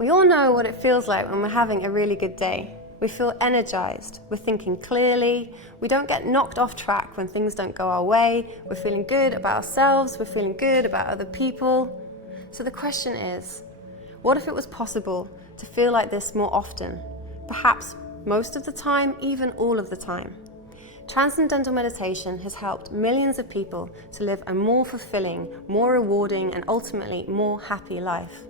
We all know what it feels like when we're having a really good day. We feel energized, we're thinking clearly, we don't get knocked off track when things don't go our way, we're feeling good about ourselves, we're feeling good about other people. So the question is, what if it was possible to feel like this more often? Perhaps most of the time, even all of the time. Transcendental meditation has helped millions of people to live a more fulfilling, more rewarding, and ultimately more happy life.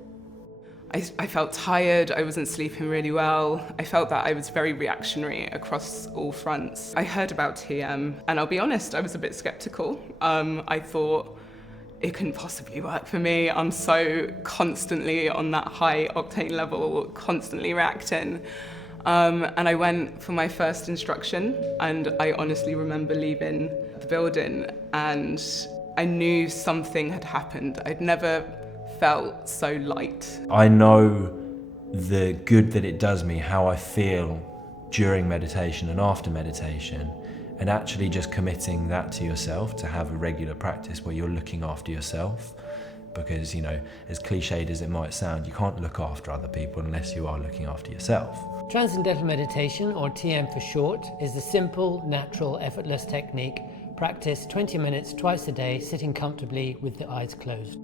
I felt tired, I wasn't sleeping really well. I felt that I was very reactionary across all fronts. I heard about TM, and I'll be honest, I was a bit skeptical. I thought it couldn't possibly work for me. I'm so constantly on that high octane level, constantly reacting. And I went for my first instruction, and I honestly remember leaving the building and I knew something had happened. I'd never felt so light. I know the good that it does me, how I feel during meditation and after meditation, and actually just committing that to yourself to have a regular practice where you're looking after yourself. Because, you know, as cliched as it might sound, you can't look after other people unless you are looking after yourself. Transcendental Meditation, or TM for short, is a simple, natural, effortless technique practiced 20 minutes twice a day, sitting comfortably with the eyes closed.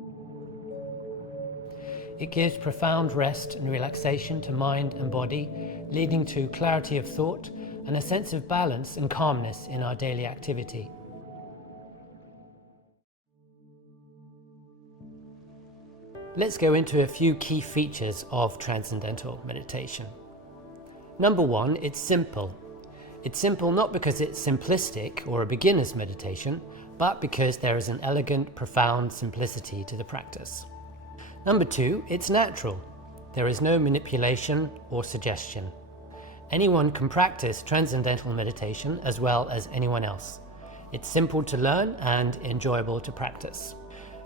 It gives profound rest and relaxation to mind and body, leading to clarity of thought and a sense of balance and calmness in our daily activity. Let's go into a few key features of Transcendental Meditation. Number one, it's simple. It's simple not because it's simplistic or a beginner's meditation, but because there is an elegant, profound simplicity to the practice. Number two, it's natural. There is no manipulation or suggestion. Anyone can practice Transcendental Meditation as well as anyone else. It's simple to learn and enjoyable to practice.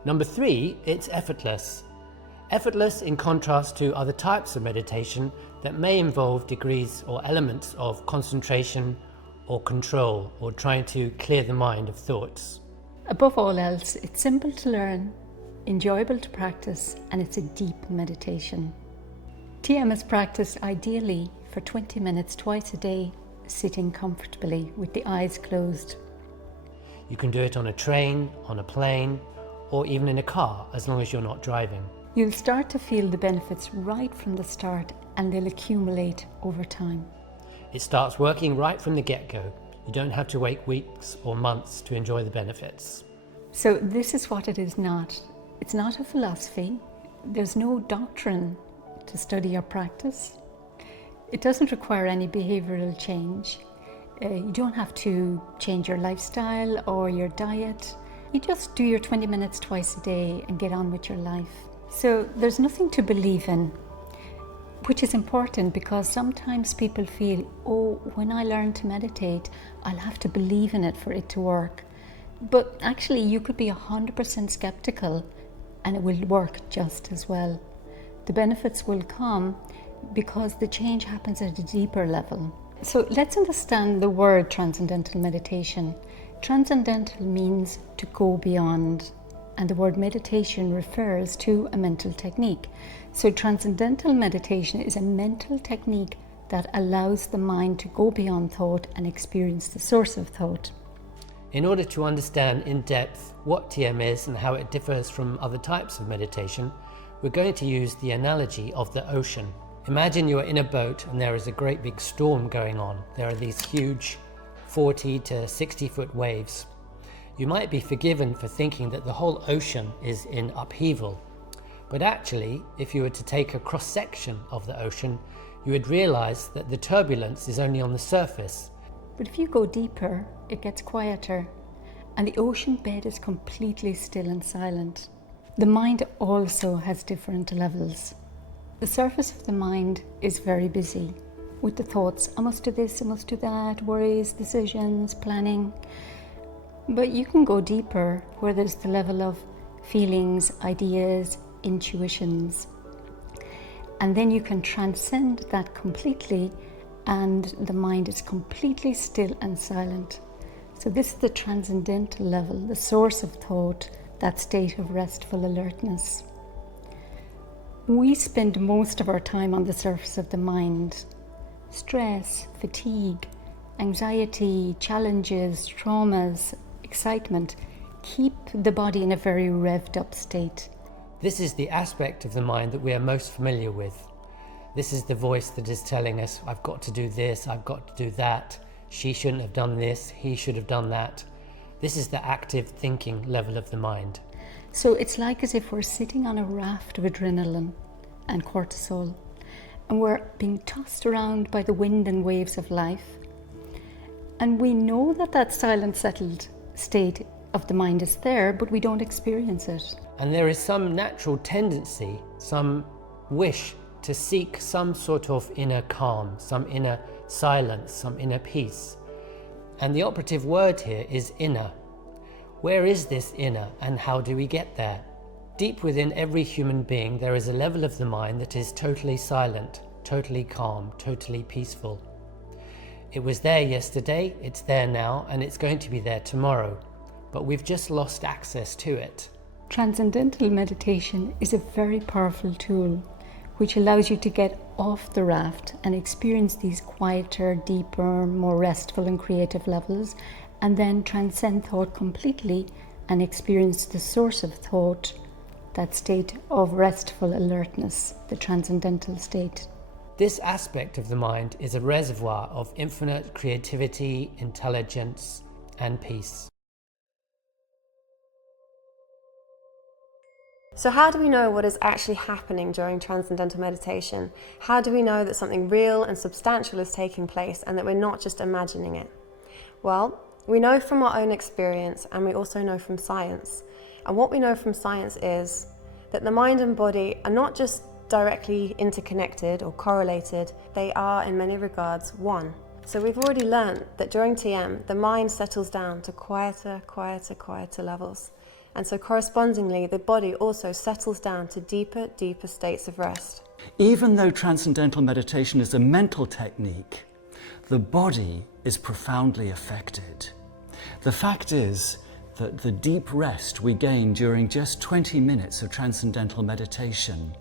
Number three, it's effortless. Effortless in contrast to other types of meditation that may involve degrees or elements of concentration or control or trying to clear the mind of thoughts. Above all else, it's simple to learn, enjoyable to practice, and it's a deep meditation. TM is practiced ideally for 20 minutes twice a day, sitting comfortably with the eyes closed. You can do it on a train, on a plane, or even in a car, as long as you're not driving. You'll start to feel the benefits right from the start, and they'll accumulate over time. It starts working right from the get-go. You don't have to wait weeks or months to enjoy the benefits. So this is what it is not. It's not a philosophy. There's no doctrine to study or practice. It doesn't require any behavioral change. You don't have to change your lifestyle or your diet. You just do your 20 minutes twice a day and get on with your life. So there's nothing to believe in, which is important because sometimes people feel, oh, when I learn to meditate, I'll have to believe in it for it to work. But actually, you could be 100% skeptical and it will work just as well. The benefits will come because the change happens at a deeper level. So let's understand the word Transcendental Meditation. Transcendental means to go beyond, and the word meditation refers to a mental technique. So Transcendental Meditation is a mental technique that allows the mind to go beyond thought and experience the source of thought. In order to understand in depth what TM is and how it differs from other types of meditation, we're going to use the analogy of the ocean. Imagine you're in a boat and there is a great big storm going on. There are these huge 40 to 60 foot waves. You might be forgiven for thinking that the whole ocean is in upheaval. But actually, if you were to take a cross-section of the ocean, you would realize that the turbulence is only on the surface. But if you go deeper, it gets quieter, and the ocean bed is completely still and silent. The mind also has different levels. The surface of the mind is very busy with the thoughts, I must do this, I must do that, worries, decisions, planning. But you can go deeper where there's the level of feelings, ideas, intuitions. And then you can transcend that completely and the mind is completely still and silent. So this is the transcendental level, the source of thought, that state of restful alertness. We spend most of our time on the surface of the mind. Stress, fatigue, anxiety, challenges, traumas, excitement keep the body in a very revved up state. This is the aspect of the mind that we are most familiar with. This is the voice that is telling us, I've got to do this, I've got to do that, she shouldn't have done this, he should have done that. This is the active thinking level of the mind. So it's like as if we're sitting on a raft of adrenaline and cortisol, and we're being tossed around by the wind and waves of life. And we know that that silent, settled state of the mind is there, but we don't experience it. And there is some natural tendency, some wish to seek some sort of inner calm, some inner silence, some inner peace. And the operative word here is inner. Where is this inner, and how do we get there? Deep within every human being, there is a level of the mind that is totally silent, totally calm, totally peaceful. It was there yesterday, it's there now, and it's going to be there tomorrow. But we've just lost access to it. Transcendental meditation is a very powerful tool which allows you to get off the raft and experience these quieter, deeper, more restful and creative levels, and then transcend thought completely and experience the source of thought, that state of restful alertness, the transcendental state. This aspect of the mind is a reservoir of infinite creativity, intelligence, and peace. So how do we know what is actually happening during Transcendental Meditation? How do we know that something real and substantial is taking place and that we're not just imagining it? Well, we know from our own experience, and we also know from science. And what we know from science is that the mind and body are not just directly interconnected or correlated, they are in many regards one. So we've already learned that during TM, the mind settles down to quieter levels. And so correspondingly, the body also settles down to deeper states of rest. Even though Transcendental Meditation is a mental technique, the body is profoundly affected. The fact is that the deep rest we gain during just 20 minutes of Transcendental Meditation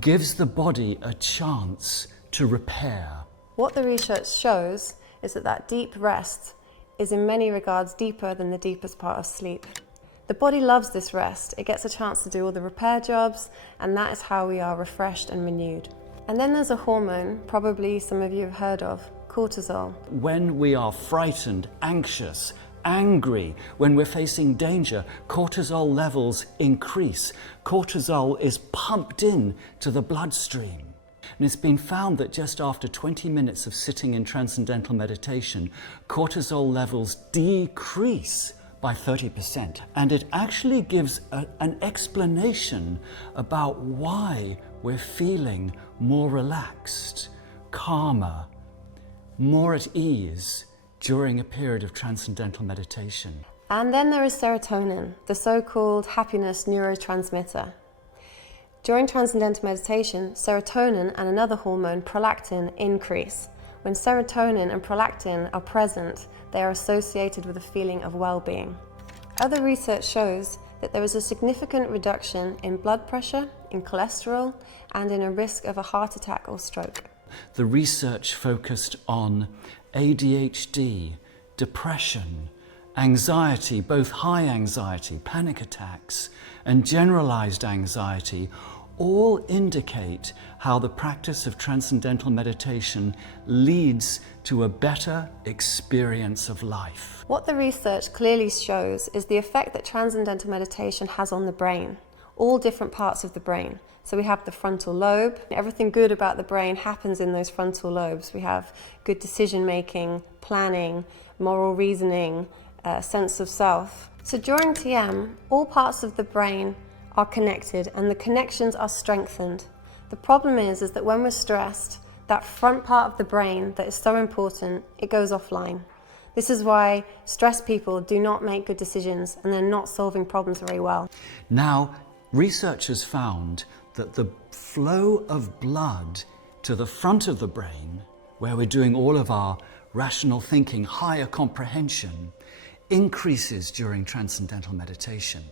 gives the body a chance to repair. What the research shows is that deep rest is in many regards deeper than the deepest part of sleep. The body loves this rest. It gets a chance to do all the repair jobs, and that is how we are refreshed and renewed. And then there's a hormone, probably some of you have heard of, cortisol. When we are frightened, anxious, angry, when we're facing danger, cortisol levels increase. Cortisol is pumped in to the bloodstream. And it's been found that just after 20 minutes of sitting in Transcendental Meditation, cortisol levels decrease by 30%. And it actually gives an explanation about why we're feeling more relaxed, calmer, more at ease during a period of Transcendental Meditation. And then there is serotonin, the so-called happiness neurotransmitter. During Transcendental Meditation, serotonin and another hormone, prolactin, increase. When serotonin and prolactin are present, they are associated with a feeling of well-being. Other research shows that there is a significant reduction in blood pressure, in cholesterol, and in a risk of a heart attack or stroke. The research focused on ADHD, depression, anxiety, both high anxiety, panic attacks, and generalized anxiety, all indicate how the practice of Transcendental Meditation leads to a better experience of life. What the research clearly shows is the effect that Transcendental Meditation has on the brain, all different parts of the brain. So we have the frontal lobe. Everything good about the brain happens in those frontal lobes. We have good decision making, planning, moral reasoning, sense of self. So during TM, all parts of the brain are connected and the connections are strengthened. The problem is that when we're stressed, that front part of the brain that is so important, it goes offline. This is why stressed people do not make good decisions and they're not solving problems very well. Now, researchers found that the flow of blood to the front of the brain, where we're doing all of our rational thinking, higher comprehension, increases during Transcendental Meditation.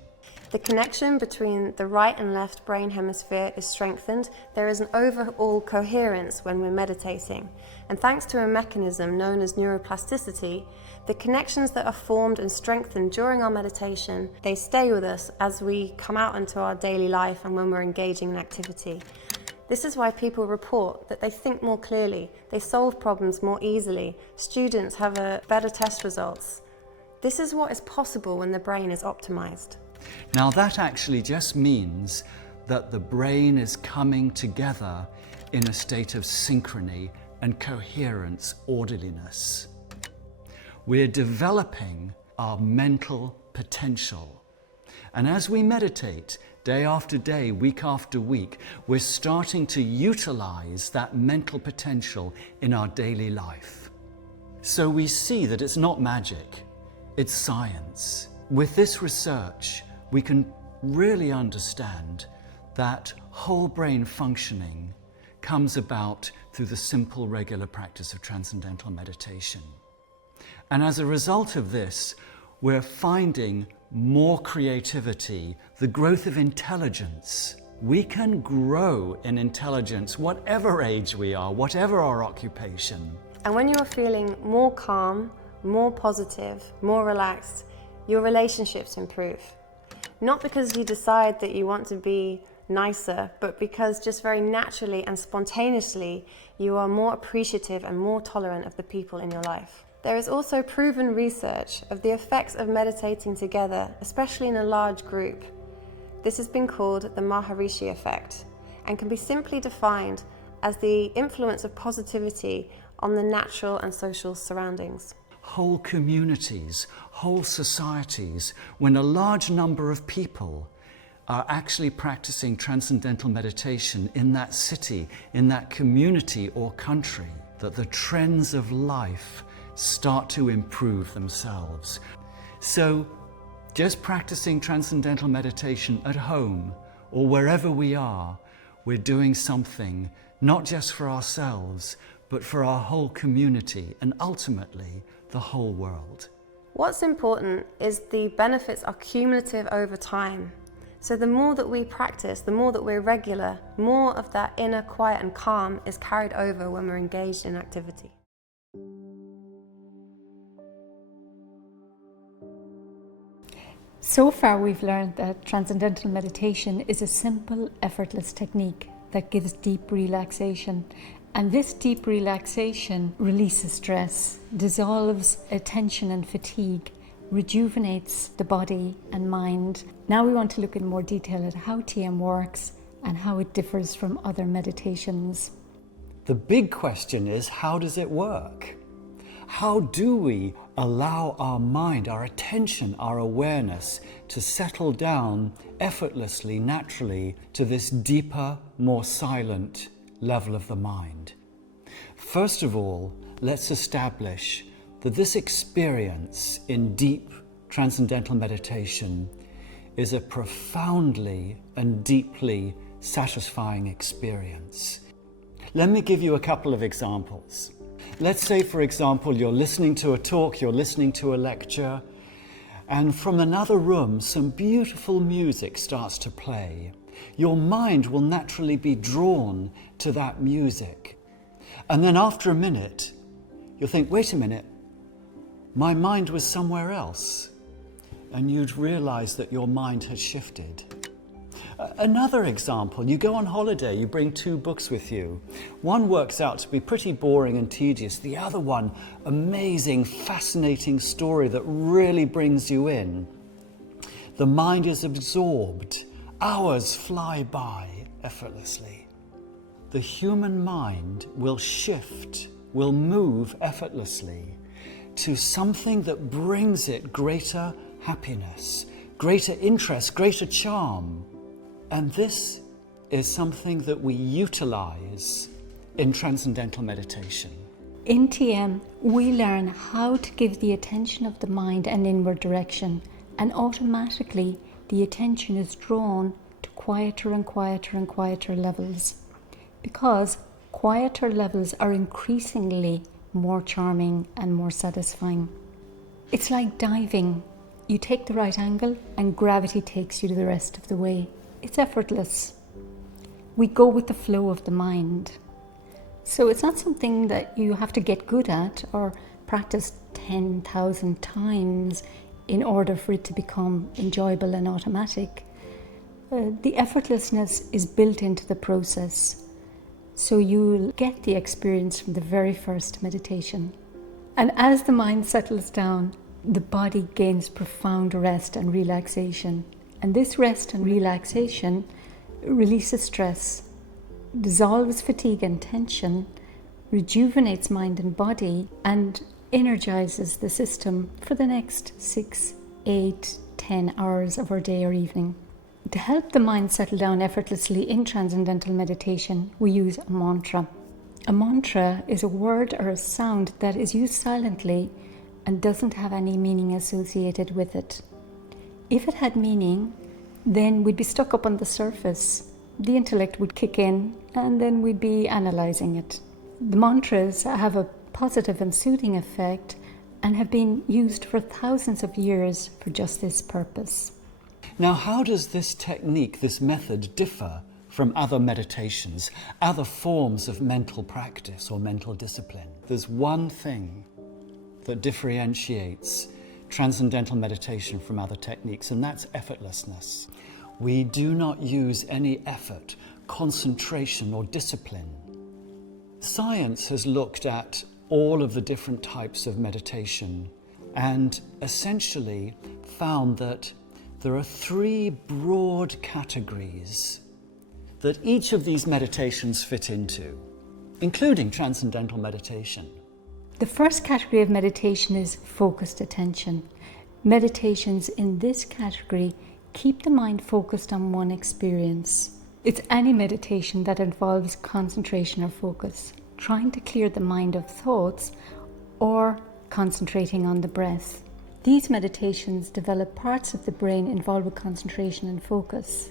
The connection between the right and left brain hemisphere is strengthened. There is an overall coherence when we're meditating. And thanks to a mechanism known as neuroplasticity, the connections that are formed and strengthened during our meditation, they stay with us as we come out into our daily life and when we're engaging in activity. This is why people report that they think more clearly, they solve problems more easily, students have better test results. This is what is possible when the brain is optimized. Now that actually just means that the brain is coming together in a state of synchrony and coherence, orderliness. We're developing our mental potential. And as we meditate, day after day, week after week, we're starting to utilize that mental potential in our daily life. So we see that it's not magic, it's science. With this research, we can really understand that whole brain functioning comes about through the simple, regular practice of transcendental meditation. And as a result of this, we're finding more creativity, the growth of intelligence. We can grow in intelligence whatever age we are, whatever our occupation. And when you're feeling more calm, more positive, more relaxed, your relationships improve. Not because you decide that you want to be nicer, but because just very naturally and spontaneously you are more appreciative and more tolerant of the people in your life. There is also proven research of the effects of meditating together, especially in a large group. This has been called the Maharishi effect and can be simply defined as the influence of positivity on the natural and social surroundings. Whole communities, whole societies, when a large number of people are actually practicing transcendental meditation in that city, in that community or country, that the trends of life start to improve themselves. So just practicing transcendental meditation at home or wherever we are, we're doing something not just for ourselves, but for our whole community and ultimately the whole world. What's important is the benefits are cumulative over time. So the more that we practice, the more that we're regular, more of that inner quiet and calm is carried over when we're engaged in activity. So far we've learned that transcendental meditation is a simple, effortless technique that gives deep relaxation. And this deep relaxation releases stress, dissolves tension and fatigue, rejuvenates the body and mind. Now we want to look in more detail at how TM works and how it differs from other meditations. The big question is, how does it work? How do we allow our mind, our attention, our awareness to settle down effortlessly, naturally to this deeper, more silent level of the mind? First of all, let's establish that this experience in deep transcendental meditation is a profoundly and deeply satisfying experience. Let me give you a couple of examples. Let's say, for example, you're listening to a talk, you're listening to a lecture, and from another room, some beautiful music starts to play. Your mind will naturally be drawn to that music. And then after a minute, you'll think, wait a minute, my mind was somewhere else. And you'd realize that your mind has shifted. Another example, you go on holiday, you bring 2 books with you. One works out to be pretty boring and tedious. The other one, amazing, fascinating story that really brings you in. The mind is absorbed. Hours fly by effortlessly. The human mind will shift, will move effortlessly to something that brings it greater happiness, greater interest, greater charm. And this is something that we utilize in transcendental meditation. In TM, we learn how to give the attention of the mind an inward direction, and automatically the attention is drawn to quieter and quieter and quieter levels, because quieter levels are increasingly more charming and more satisfying. It's like diving. You take the right angle and gravity takes you to the rest of the way. It's effortless. We go with the flow of the mind. So it's not something that you have to get good at or practice 10,000 times in order for it to become enjoyable and automatic. The effortlessness is built into the process. So you'll get the experience from the very first meditation. And as the mind settles down, the body gains profound rest and relaxation. And this rest and relaxation releases stress, dissolves fatigue and tension, rejuvenates mind and body, and energizes the system for the next 6, 8, 10 hours of our day or evening. To help the mind settle down effortlessly in Transcendental Meditation, we use a mantra. A mantra is a word or a sound that is used silently and doesn't have any meaning associated with it. If it had meaning, then we'd be stuck up on the surface. The intellect would kick in and then we'd be analysing it. The mantras have a positive and soothing effect and have been used for thousands of years for just this purpose. Now, how does this technique, this method, differ from other meditations, other forms of mental practice or mental discipline? There's one thing that differentiates Transcendental Meditation from other techniques, and that's effortlessness. We do not use any effort, concentration, or discipline. Science has looked at all of the different types of meditation and essentially found that there are 3 broad categories that each of these meditations fit into, including Transcendental Meditation. The first category of meditation is focused attention. Meditations in this category keep the mind focused on one experience. It's any meditation that involves concentration or focus, trying to clear the mind of thoughts or concentrating on the breath. These meditations develop parts of the brain involved with concentration and focus.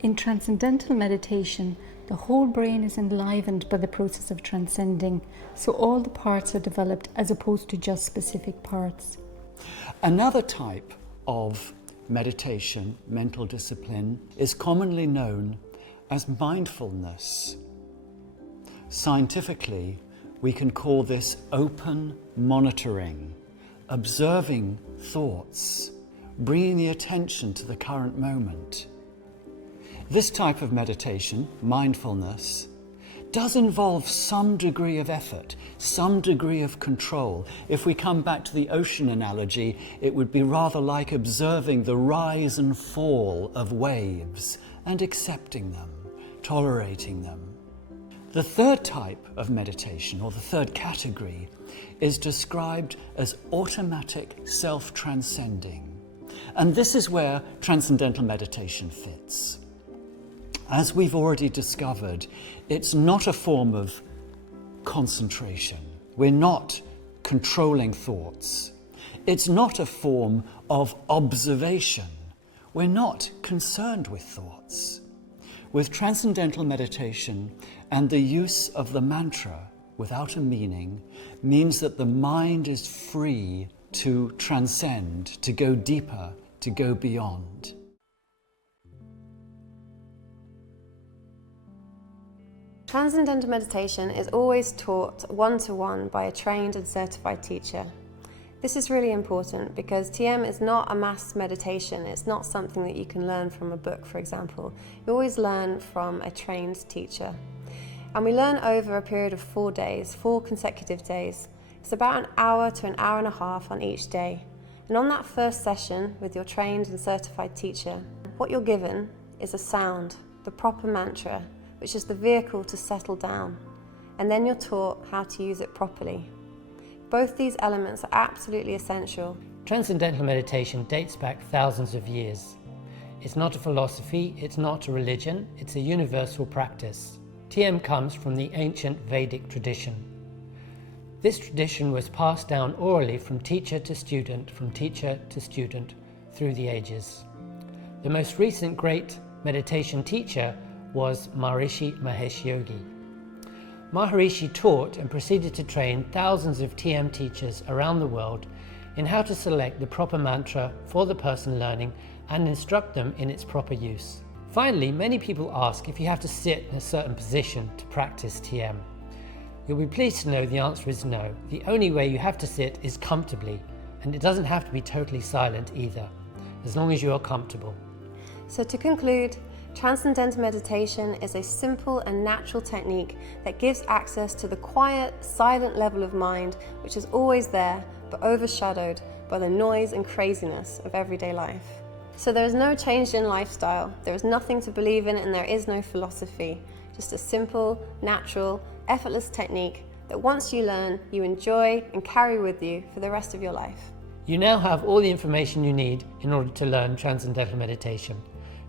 In Transcendental Meditation, the whole brain is enlivened by the process of transcending, so all the parts are developed as opposed to just specific parts. Another type of meditation, mental discipline, is commonly known as mindfulness. Scientifically, we can call this open monitoring, observing thoughts, bringing the attention to the current moment. This type of meditation, mindfulness, does involve some degree of effort, some degree of control. If we come back to the ocean analogy, it would be rather like observing the rise and fall of waves and accepting them, tolerating them. The third type of meditation, or the third category, is described as automatic self-transcending. And this is where Transcendental Meditation fits. As we've already discovered, it's not a form of concentration. We're not controlling thoughts. It's not a form of observation. We're not concerned with thoughts. With Transcendental Meditation and the use of the mantra without a meaning means that the mind is free to transcend, to go deeper, to go beyond. Transcendental meditation is always taught one-to-one by a trained and certified teacher. This is really important because TM is not a mass meditation. It's not something that you can learn from a book, for example. You always learn from a trained teacher. And we learn over a period of 4 days, 4 consecutive days. It's about an hour to an hour and a half on each day. And on that first session with your trained and certified teacher, what you're given is a sound, the proper mantra, which is the vehicle to settle down. And then you're taught how to use it properly. Both these elements are absolutely essential. Transcendental meditation dates back thousands of years. It's not a philosophy, it's not a religion, it's a universal practice. TM comes from the ancient Vedic tradition. This tradition was passed down orally from teacher to student through the ages. The most recent great meditation teacher was Maharishi Mahesh Yogi. Maharishi taught and proceeded to train thousands of TM teachers around the world in how to select the proper mantra for the person learning and instruct them in its proper use. Finally, many people ask if you have to sit in a certain position to practice TM. You'll be pleased to know the answer is no. The only way you have to sit is comfortably, and it doesn't have to be totally silent either, as long as you are comfortable. So to conclude, Transcendental Meditation is a simple and natural technique that gives access to the quiet, silent level of mind which is always there but overshadowed by the noise and craziness of everyday life. So there is no change in lifestyle, there is nothing to believe in, and there is no philosophy. Just a simple, natural, effortless technique that once you learn, you enjoy and carry with you for the rest of your life. You now have all the information you need in order to learn Transcendental Meditation.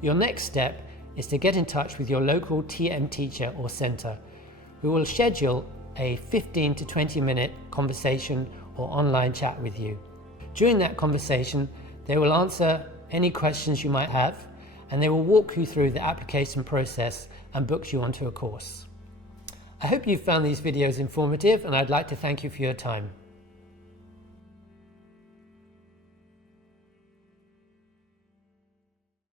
Your next step is to get in touch with your local TM teacher or centre, who will schedule a 15 to 20 minute conversation or online chat with you. During that conversation, they will answer any questions you might have, and they will walk you through the application process and book you onto a course. I hope you found these videos informative, and I'd like to thank you for your time.